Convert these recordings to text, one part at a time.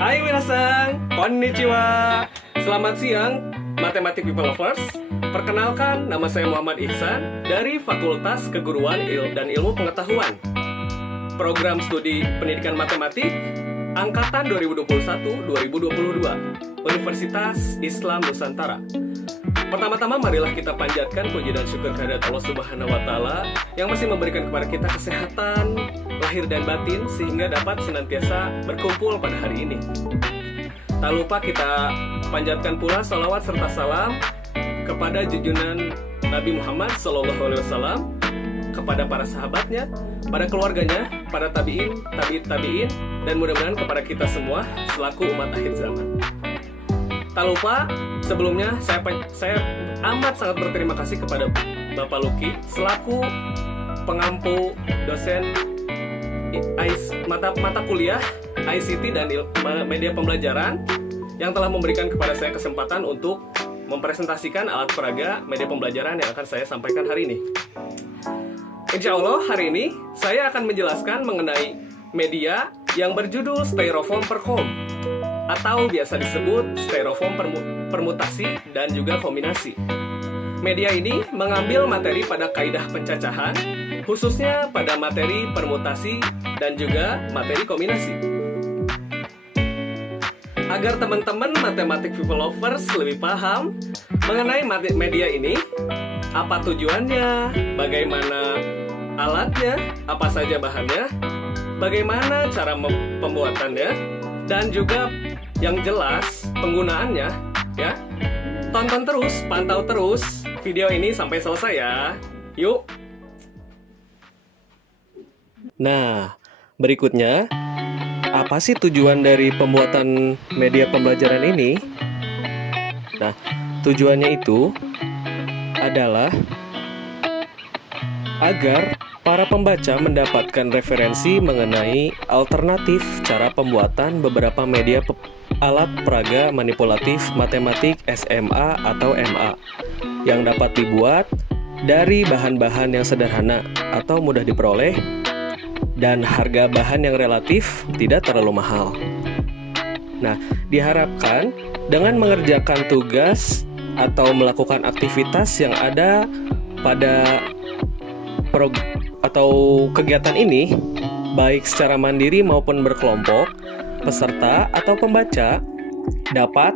Hai minasan, konnichiwa. Selamat siang, Matematik People Lovers. Perkenalkan, nama saya Muhammad Ihsan dari Fakultas Keguruan dan Ilmu Pengetahuan. Program Studi Pendidikan Matematik Angkatan 2021-2022 Universitas Islam Nusantara. Pertama-tama marilah kita panjatkan puji dan syukur kehadirat Allah Subhanahu wa Ta'ala yang masih memberikan kepada kita kesehatan lahir dan batin sehingga dapat senantiasa berkumpul pada hari ini. Tak lupa kita panjatkan pula salawat serta salam kepada junjungan Nabi Muhammad SAW, kepada para sahabatnya, pada keluarganya, para tabi'in, dan mudah-mudahan kepada kita semua selaku umat akhir zaman. Tak lupa, sebelumnya saya amat sangat berterima kasih kepada Bapak Luki selaku pengampu dosen mata kuliah ICT dan media pembelajaran yang telah memberikan kepada saya kesempatan untuk mempresentasikan alat peraga media pembelajaran yang akan saya sampaikan hari ini. Insya Allah hari ini saya akan menjelaskan mengenai media yang berjudul Styrofoam Perkom atau biasa disebut styrofoam permutasi dan juga kombinasi. Media ini mengambil materi pada kaidah pencacahan, khususnya pada materi permutasi dan juga materi kombinasi. Agar teman-teman matematik people lovers lebih paham mengenai media ini, apa tujuannya, bagaimana alatnya, apa saja bahannya, bagaimana cara pembuatannya, dan juga yang jelas penggunaannya, ya. Tonton terus, pantau terus video ini sampai selesai ya. Yuk. Nah, berikutnya, apa sih tujuan dari pembuatan media pembelajaran ini? Nah, tujuannya itu adalah agar para pembaca mendapatkan referensi mengenai alternatif cara pembuatan beberapa media alat peraga manipulatif matematik SMA atau MA yang dapat dibuat dari bahan-bahan yang sederhana atau mudah diperoleh dan harga bahan yang relatif tidak terlalu mahal. Nah, diharapkan dengan mengerjakan tugas atau melakukan aktivitas yang ada pada kegiatan ini, baik secara mandiri maupun berkelompok, peserta atau pembaca dapat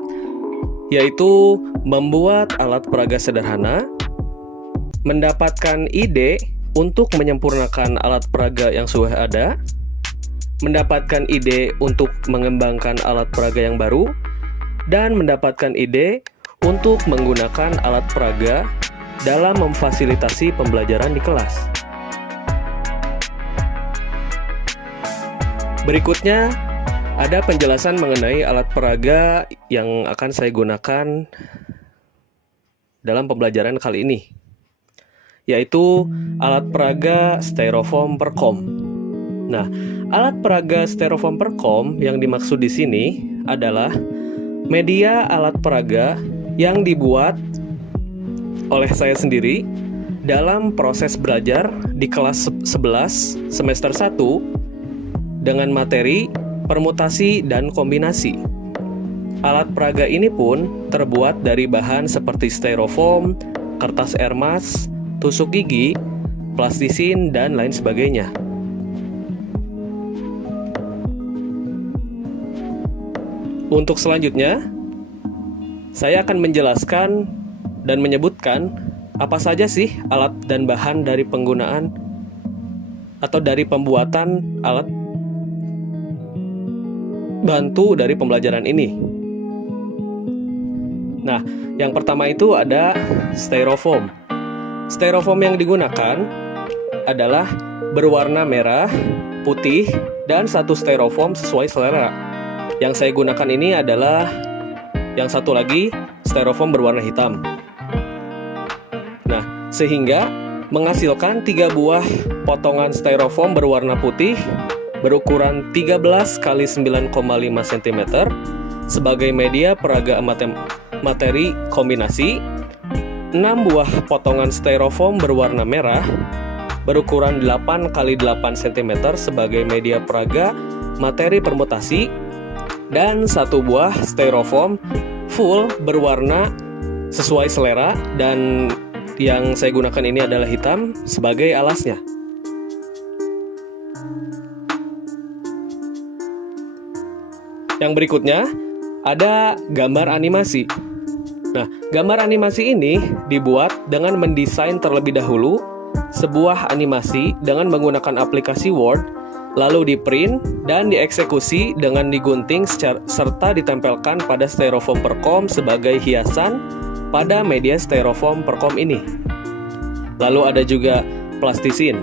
yaitu membuat alat peraga sederhana, mendapatkan ide untuk menyempurnakan alat peraga yang sudah ada, mendapatkan ide untuk mengembangkan alat peraga yang baru, dan mendapatkan ide untuk menggunakan alat peraga dalam memfasilitasi pembelajaran di kelas. Berikutnya, ada penjelasan mengenai alat peraga yang akan saya gunakan dalam pembelajaran kali ini, yaitu alat peraga Styrofoam Perkom. Nah, alat peraga Styrofoam Perkom yang dimaksud di sini adalah media alat peraga yang dibuat oleh saya sendiri dalam proses belajar di kelas 11 semester 1 dengan materi permutasi dan kombinasi. Alat peraga ini pun terbuat dari bahan seperti styrofoam, kertas ermas, tusuk gigi, plastisin, dan lain sebagainya. Untuk selanjutnya, saya akan menjelaskan dan menyebutkan apa saja sih alat dan bahan dari penggunaan atau dari pembuatan alat bantu dari pembelajaran ini. Nah, yang pertama itu ada styrofoam. Styrofoam yang digunakan adalah berwarna merah, putih, dan satu styrofoam sesuai selera. Yang saya gunakan ini adalah yang satu lagi styrofoam berwarna hitam. Nah, sehingga menghasilkan 3 buah potongan styrofoam berwarna putih berukuran 13 x 9,5 cm sebagai media peraga materi kombinasi, 6 buah potongan styrofoam berwarna merah berukuran 8 x 8 cm sebagai media peraga materi permutasi, dan 1 buah styrofoam full berwarna sesuai selera, dan yang saya gunakan ini adalah hitam sebagai alasnya. Yang berikutnya ada gambar animasi. Nah, gambar animasi ini dibuat dengan mendesain terlebih dahulu sebuah animasi dengan menggunakan aplikasi Word, lalu di-print dan dieksekusi dengan digunting serta ditempelkan pada styrofoam perkom sebagai hiasan pada media styrofoam perkom ini. Lalu ada juga plastisin.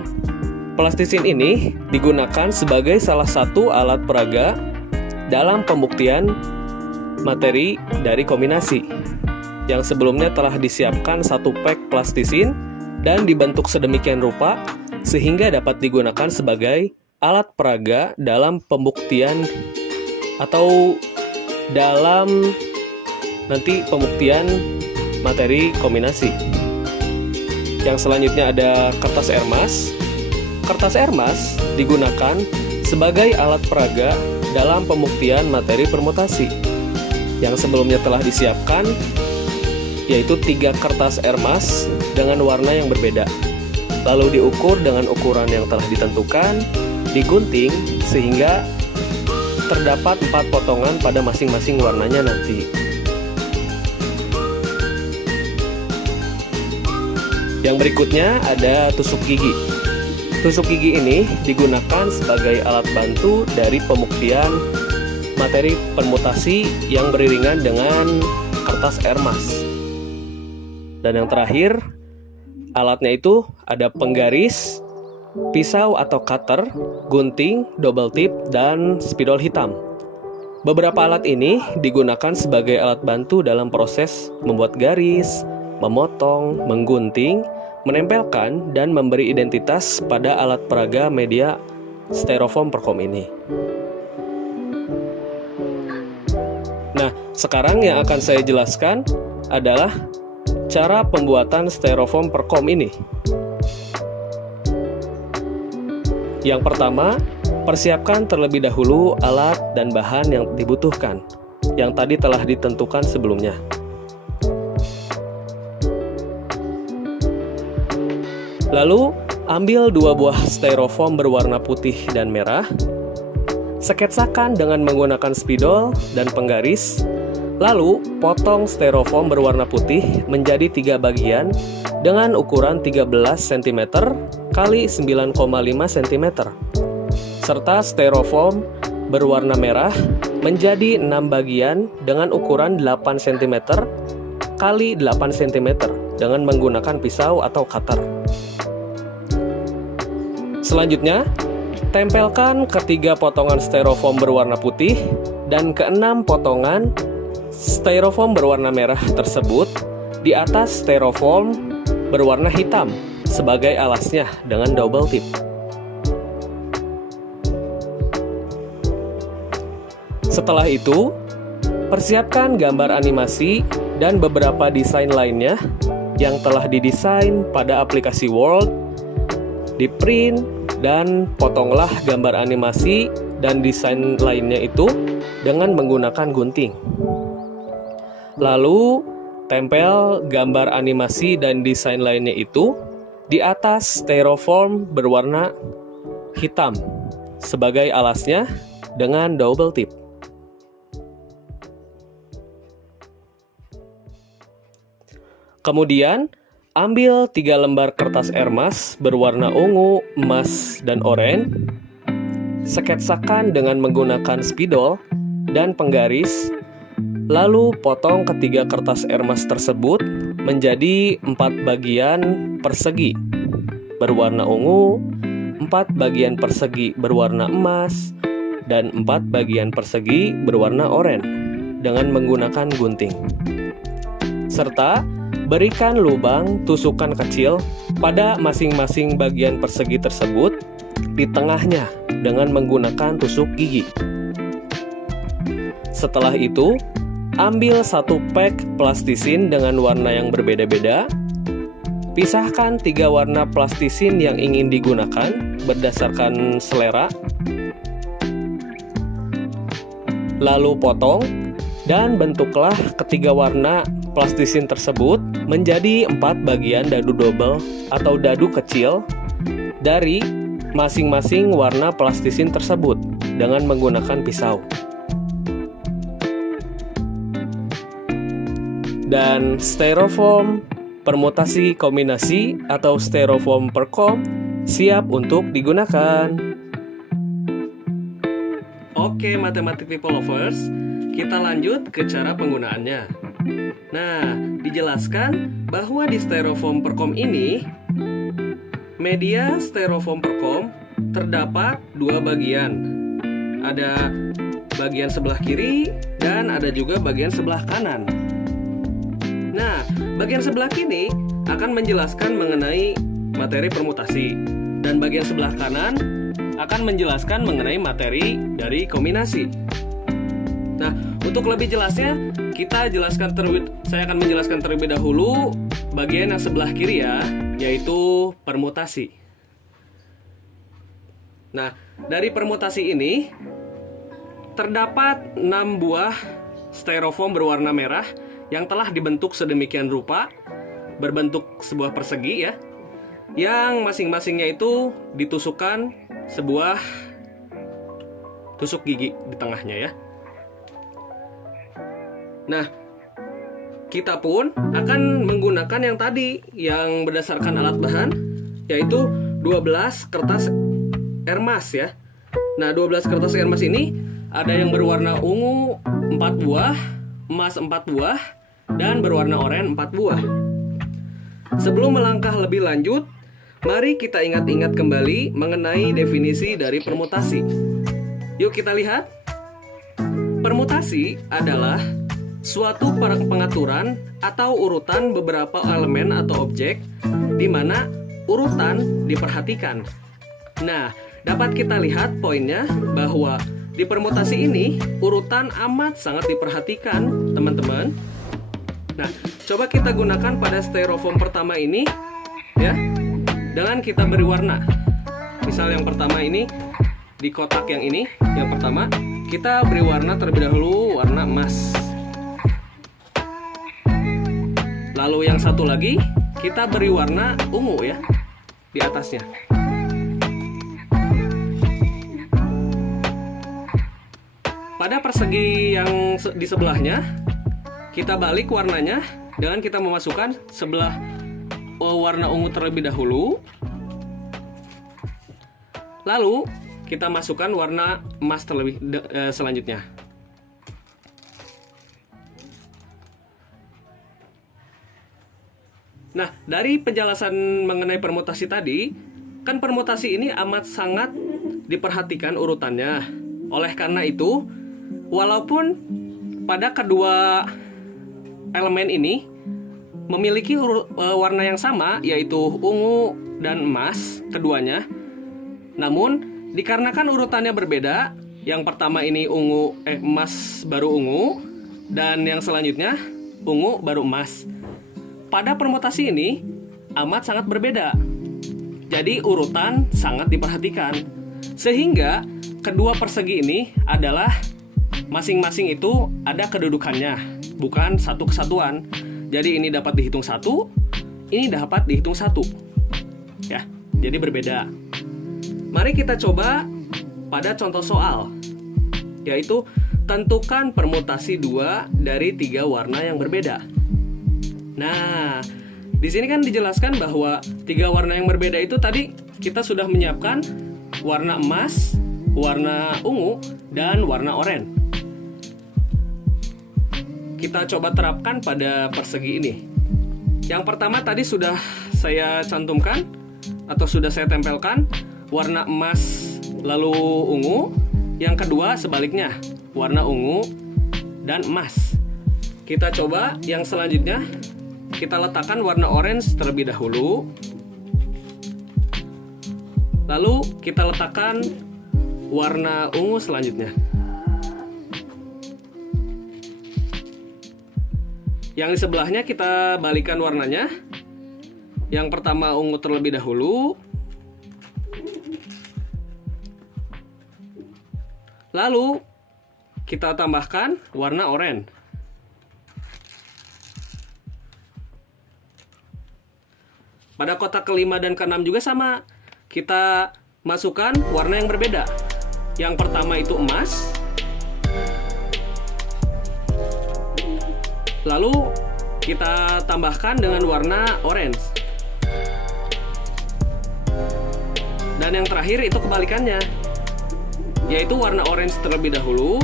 Plastisin ini digunakan sebagai salah satu alat peraga dalam pembuktian materi dari kombinasi, yang sebelumnya telah disiapkan 1 pack plastisin dan dibentuk sedemikian rupa sehingga dapat digunakan sebagai alat peraga dalam pembuktian atau dalam nanti pembuktian materi kombinasi. Yang selanjutnya ada kertas ermas. Kertas ermas digunakan sebagai alat peraga dalam pembuktian materi permutasi, yang sebelumnya telah disiapkan, yaitu 3 kertas ermas dengan warna yang berbeda. Lalu diukur dengan ukuran yang telah ditentukan, digunting sehingga terdapat 4 potongan pada masing-masing warnanya nanti. Yang berikutnya ada tusuk gigi. Tusuk gigi ini digunakan sebagai alat bantu dari pembuktian materi permutasi yang beriringan dengan kertas ermas. Dan yang terakhir, alatnya itu ada penggaris, pisau atau cutter, gunting, double tip, dan spidol hitam. Beberapa alat ini digunakan sebagai alat bantu dalam proses membuat garis, memotong, menggunting, menempelkan, dan memberi identitas pada alat peraga media styrofoam perkom ini. Nah, sekarang yang akan saya jelaskan adalah cara pembuatan styrofoam perkom ini. Yang pertama, persiapkan terlebih dahulu alat dan bahan yang dibutuhkan, yang tadi telah ditentukan sebelumnya. Lalu, ambil 2 buah styrofoam berwarna putih dan merah, sketsakan dengan menggunakan spidol dan penggaris, lalu potong styrofoam berwarna putih menjadi 3 bagian dengan ukuran 13 cm kali 9,5 cm, serta styrofoam berwarna merah menjadi 6 bagian dengan ukuran 8 cm kali 8 cm dengan menggunakan pisau atau cutter. Selanjutnya, tempelkan ke-3 potongan styrofoam berwarna putih dan ke-6 potongan styrofoam berwarna merah tersebut di atas styrofoam berwarna hitam sebagai alasnya dengan double tip. Setelah itu, persiapkan gambar animasi dan beberapa desain lainnya yang telah didesain pada aplikasi Word, di-print, dan potonglah gambar animasi dan desain lainnya itu dengan menggunakan gunting. Lalu, tempel gambar animasi dan desain lainnya itu di atas styrofoam berwarna hitam sebagai alasnya dengan double tip. Kemudian, ambil 3 lembar kertas ermas berwarna ungu, emas, dan oranye. Sketsakan dengan menggunakan spidol dan penggaris. Lalu potong ke-3 kertas ermas tersebut menjadi 4 bagian persegi berwarna ungu, 4 bagian persegi berwarna emas, dan 4 bagian persegi berwarna oranye dengan menggunakan gunting. Serta berikan lubang tusukan kecil pada masing-masing bagian persegi tersebut di tengahnya dengan menggunakan tusuk gigi. Setelah itu, ambil 1 pack plastisin dengan warna yang berbeda-beda. Pisahkan 3 warna plastisin yang ingin digunakan berdasarkan selera. Lalu potong dan bentuklah ketiga warna plastisin tersebut menjadi 4 bagian dadu double atau dadu kecil dari masing-masing warna plastisin tersebut dengan menggunakan pisau. Dan styrofoam permutasi kombinasi atau styrofoam perkom siap untuk digunakan. Oke, matematik people lovers, kita lanjut ke cara penggunaannya. Nah, dijelaskan bahwa di styrofoam perkom ini, media styrofoam perkom terdapat 2 bagian. Ada bagian sebelah kiri dan ada juga bagian sebelah kanan. Nah, bagian sebelah kiri akan menjelaskan mengenai materi permutasi, dan bagian sebelah kanan akan menjelaskan mengenai materi dari kombinasi. Nah, untuk lebih jelasnya, saya akan menjelaskan terlebih dahulu bagian yang sebelah kiri ya, yaitu permutasi. Nah, dari permutasi ini terdapat 6 buah styrofoam berwarna merah yang telah dibentuk sedemikian rupa, berbentuk sebuah persegi ya, yang masing-masingnya itu ditusukkan sebuah tusuk gigi di tengahnya ya. Nah, kita pun akan menggunakan yang tadi yang berdasarkan alat bahan, yaitu 12 kertas Ermas ya. Nah, 12 kertas Ermas ini ada yang berwarna ungu 4 buah, emas 4 buah, dan berwarna oranye 4 buah. Sebelum melangkah lebih lanjut, mari kita ingat-ingat kembali mengenai definisi dari permutasi. Yuk kita lihat. Permutasi adalah suatu pengaturan atau urutan beberapa elemen atau objek di mana urutan diperhatikan. Nah, dapat kita lihat poinnya bahwa di permutasi ini urutan amat sangat diperhatikan, teman-teman. Nah, coba kita gunakan pada styrofoam pertama ini ya, dengan kita beri warna. Misal yang pertama ini, di kotak yang ini, yang pertama kita beri warna terlebih dahulu warna emas. Lalu yang satu lagi kita beri warna ungu ya di atasnya. Pada persegi yang di sebelahnya, kita balik warnanya dengan kita memasukkan sebelah warna ungu terlebih dahulu. Lalu kita masukkan warna emas selanjutnya. Nah, dari penjelasan mengenai permutasi tadi, kan permutasi ini amat sangat diperhatikan urutannya. Oleh karena itu, walaupun pada kedua elemen ini memiliki warna yang sama, yaitu ungu dan emas keduanya, namun dikarenakan urutannya berbeda, yang pertama ini emas baru ungu, dan yang selanjutnya ungu baru emas. Pada permutasi ini amat sangat berbeda. Jadi urutan sangat diperhatikan. Sehingga kedua persegi ini adalah masing-masing itu ada kedudukannya, bukan satu kesatuan. Jadi ini dapat dihitung 1, ini dapat dihitung 1. Ya, jadi berbeda. Mari kita coba pada contoh soal, yaitu tentukan permutasi 2 dari 3 warna yang berbeda. Nah, di sini kan dijelaskan bahwa 3 warna yang berbeda itu tadi kita sudah menyiapkan warna emas, warna ungu, dan warna oranye. Kita coba terapkan pada persegi ini. Yang pertama tadi sudah saya cantumkan atau sudah saya tempelkan warna emas lalu ungu. Yang kedua sebaliknya, warna ungu dan emas. Kita coba yang selanjutnya, kita letakkan warna orange terlebih dahulu. Lalu kita letakkan warna ungu selanjutnya. Yang di sebelahnya kita balikan warnanya. Yang pertama ungu terlebih dahulu. Lalu kita tambahkan warna oranye. Pada kotak kelima dan keenam juga sama. Kita masukkan warna yang berbeda. Yang pertama itu emas. Lalu kita tambahkan dengan warna orange. Dan yang terakhir itu kebalikannya, yaitu warna orange terlebih dahulu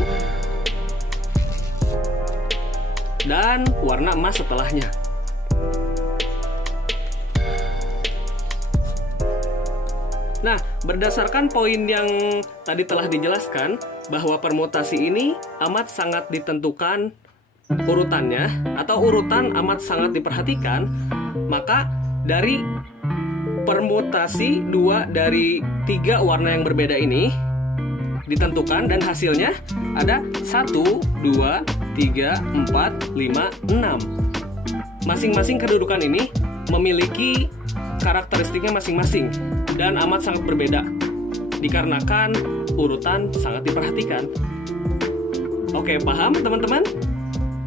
dan warna emas setelahnya. Nah, berdasarkan poin yang tadi telah dijelaskan, bahwa permutasi ini amat sangat ditentukan urutannya, atau urutan amat sangat diperhatikan, maka dari permutasi 2 dari 3 warna yang berbeda ini ditentukan, dan hasilnya ada 1, 2, 3, 4, 5, 6. Masing-masing kedudukan ini memiliki karakteristiknya masing-masing dan amat sangat berbeda, dikarenakan urutan sangat diperhatikan. Oke, paham teman-teman?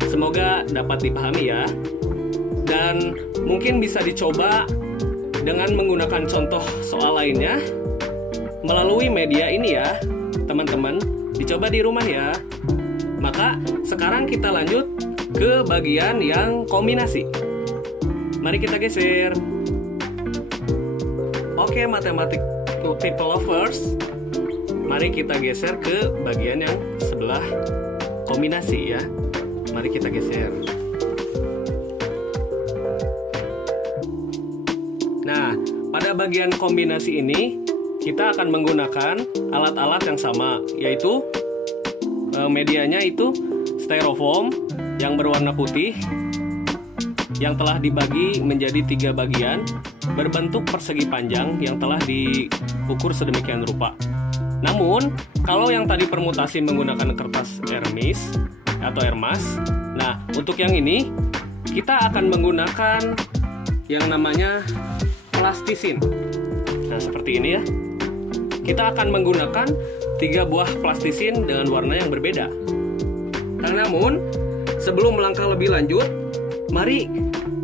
Semoga dapat dipahami ya. Dan mungkin bisa dicoba dengan menggunakan contoh soal lainnya melalui media ini ya, teman-teman. Dicoba di rumah ya. Maka sekarang kita lanjut ke bagian yang kombinasi. Mari kita geser. Oke, matematik people lovers, mari kita geser ke bagian yang sebelah kombinasi ya. Mari kita geser. Nah, pada bagian kombinasi ini kita akan menggunakan alat-alat yang sama, yaitu medianya itu styrofoam yang berwarna putih yang telah dibagi menjadi 3 bagian berbentuk persegi panjang yang telah diukur sedemikian rupa. Namun, kalau yang tadi permutasi menggunakan kertas Hermes atau Hermas, nah untuk yang ini kita akan menggunakan yang namanya plastisin. Nah, seperti ini ya. Kita akan menggunakan 3 buah plastisin dengan warna yang berbeda. Namun, sebelum melangkah lebih lanjut, mari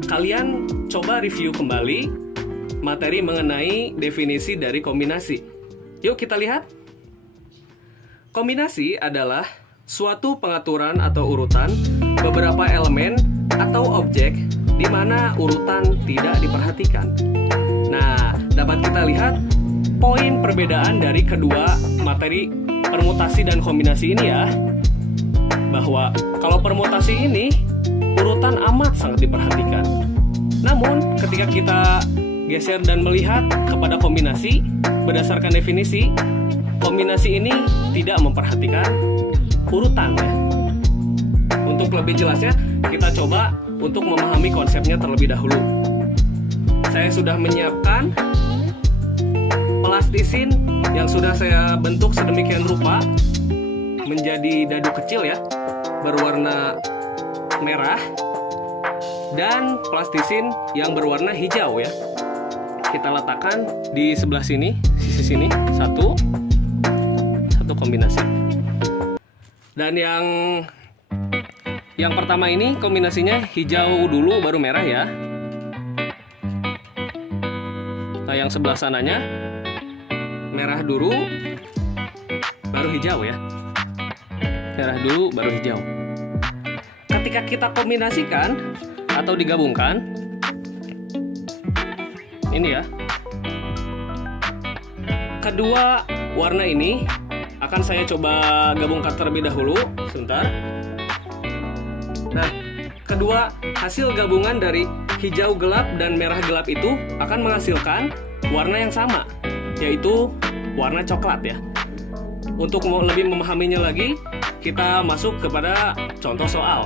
kalian coba review kembali materi mengenai definisi dari kombinasi. Yuk kita lihat. Kombinasi adalah suatu pengaturan atau urutan beberapa elemen atau objek di mana urutan tidak diperhatikan. Nah, dapat kita lihat poin perbedaan dari kedua materi permutasi dan kombinasi ini ya. Bahwa kalau permutasi ini urutan amat sangat diperhatikan. Namun, ketika kita geser dan melihat kepada kombinasi, berdasarkan definisi, kombinasi ini tidak memperhatikan urutan ya. Untuk lebih jelasnya, kita coba untuk memahami konsepnya terlebih dahulu. Saya sudah menyiapkan plastisin yang sudah saya bentuk sedemikian rupa menjadi dadu kecil ya, berwarna merah, dan plastisin yang berwarna hijau ya. Kita letakkan di sebelah sini, sisi sini, satu kombinasi. Dan yang pertama ini kombinasinya hijau dulu baru merah ya. Nah, yang sebelah sananya merah dulu baru hijau ya. Merah dulu baru hijau. Ketika kita kombinasikan atau digabungkan, ini ya, kedua warna ini akan saya coba gabungkan terlebih dahulu. Sebentar. Nah, kedua hasil gabungan dari hijau gelap dan merah gelap itu akan menghasilkan warna yang sama, yaitu warna coklat ya. Untuk lebih memahaminya lagi, kita masuk kepada contoh soal.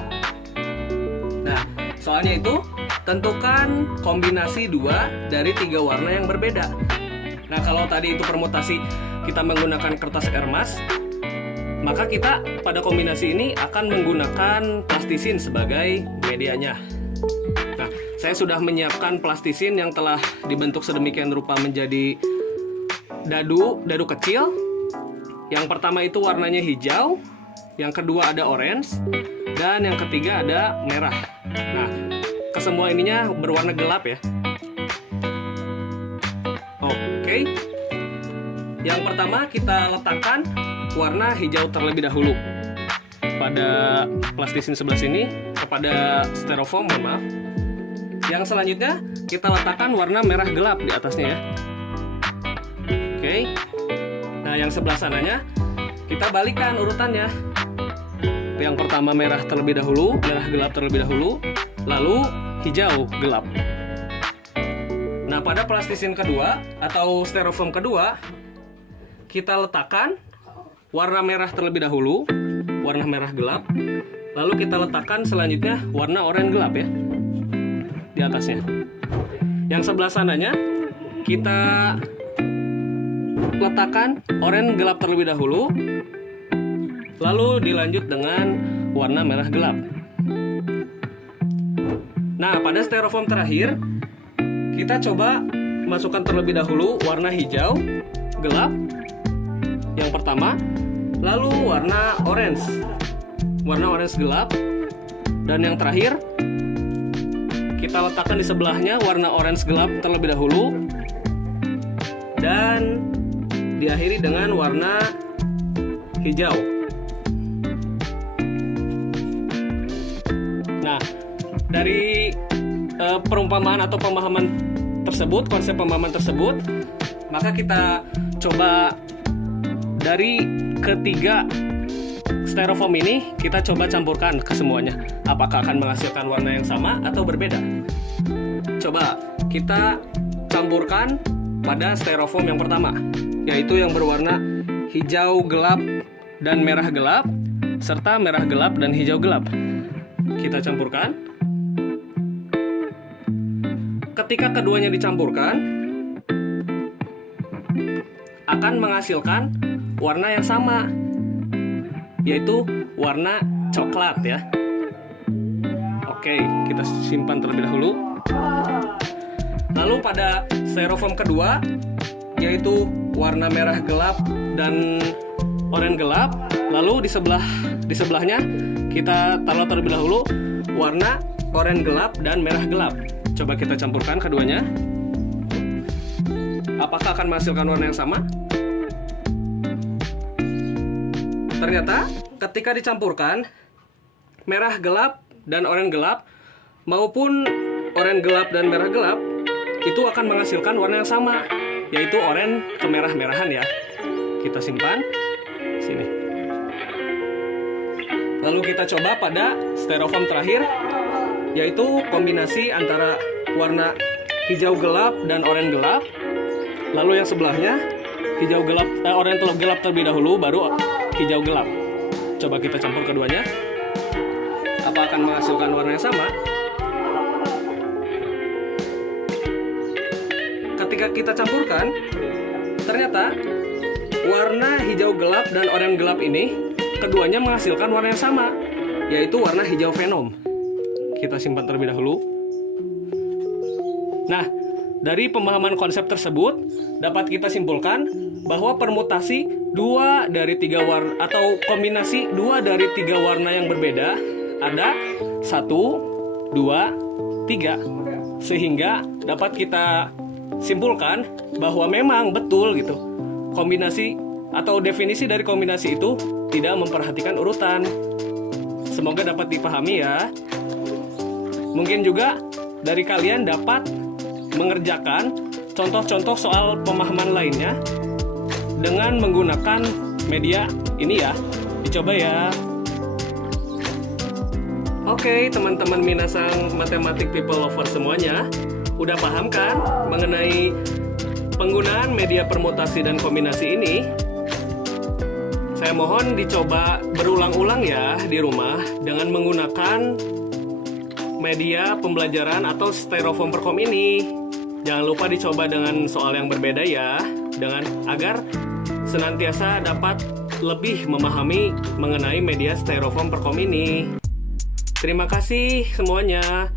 Nah, soalnya itu tentukan kombinasi 2 dari 3 warna yang berbeda. Nah, kalau tadi itu permutasi kita menggunakan kertas Hermes, maka kita pada kombinasi ini akan menggunakan plastisin sebagai medianya. Nah, saya sudah menyiapkan plastisin yang telah dibentuk sedemikian rupa menjadi dadu kecil. Yang pertama itu warnanya hijau, yang kedua ada orange, dan yang ketiga ada merah. Nah, kesemua ininya berwarna gelap ya. Oke. Yang pertama kita letakkan warna hijau terlebih dahulu pada plastisin sebelah sini, kepada styrofoam, mohon maaf. Yang selanjutnya kita letakkan warna merah gelap di atasnya ya. Oke. Nah, yang sebelah sananya kita balikan urutannya. Yang pertama merah terlebih dahulu, merah gelap terlebih dahulu, lalu hijau gelap. Nah, pada plastisin kedua atau styrofoam kedua, kita letakkan warna merah terlebih dahulu, warna merah gelap, lalu kita letakkan selanjutnya warna oranye gelap ya di atasnya. Yang sebelah sananya kita letakkan oranye gelap terlebih dahulu, lalu dilanjut dengan warna merah gelap. Nah, pada styrofoam terakhir kita coba masukkan terlebih dahulu warna hijau gelap yang pertama, lalu warna orange gelap, dan yang terakhir kita letakkan di sebelahnya warna orange gelap terlebih dahulu, dan diakhiri dengan warna hijau. Nah, dari perumpamaan atau pemahaman tersebut, konsep pemahaman tersebut, maka kita coba dari ketiga styrofoam ini, kita coba campurkan ke semuanya. Apakah akan menghasilkan warna yang sama atau berbeda? Coba kita campurkan pada styrofoam yang pertama, yaitu yang berwarna hijau gelap dan merah gelap, serta merah gelap dan hijau gelap. Kita campurkan. Ketika keduanya dicampurkan, akan menghasilkan warna yang sama, yaitu warna coklat ya. Oke, kita simpan terlebih dahulu. Lalu pada styrofoam kedua, yaitu warna merah gelap dan oranye gelap, lalu di sebelahnya kita taruh terlebih dahulu warna oranye gelap dan merah gelap. Coba kita campurkan keduanya. Apakah akan menghasilkan warna yang sama? Ternyata ketika dicampurkan merah gelap dan oranye gelap maupun oranye gelap dan merah gelap itu akan menghasilkan warna yang sama, yaitu oranye kemerah-merahan ya. Kita simpan sini. Lalu kita coba pada styrofoam terakhir, yaitu kombinasi antara warna hijau gelap dan oranye gelap. Lalu yang sebelahnya hijau gelap, oranye gelap terlebih dahulu, baru hijau gelap. Coba kita campur keduanya. Apa akan menghasilkan warna yang sama? Ketika kita campurkan, ternyata warna hijau gelap dan oranye gelap ini keduanya menghasilkan warna yang sama, yaitu warna hijau venom. Kita simpan terlebih dahulu. Nah, dari pemahaman konsep tersebut dapat kita simpulkan bahwa permutasi 2 dari 3 warna atau kombinasi 2 dari 3 warna yang berbeda ada 1, 2, 3, sehingga dapat kita simpulkan bahwa memang betul gitu, kombinasi atau definisi dari kombinasi itu tidak memperhatikan urutan. Semoga dapat dipahami ya. Mungkin juga dari kalian dapat mengerjakan contoh-contoh soal pemahaman lainnya dengan menggunakan media ini ya. Dicoba ya. Oke, teman-teman minasang matematik people lover semuanya, udah paham kan mengenai penggunaan media permutasi dan kombinasi ini? Saya mohon dicoba berulang-ulang ya di rumah dengan menggunakan media pembelajaran atau styrofoam perkom ini. Jangan lupa dicoba dengan soal yang berbeda ya, dengan agar senantiasa dapat lebih memahami mengenai media styrofoam perkom ini. Terima kasih semuanya.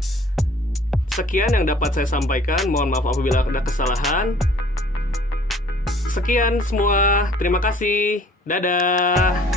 Sekian yang dapat saya sampaikan. Mohon maaf apabila ada kesalahan. Sekian semua. Terima kasih. Dadah.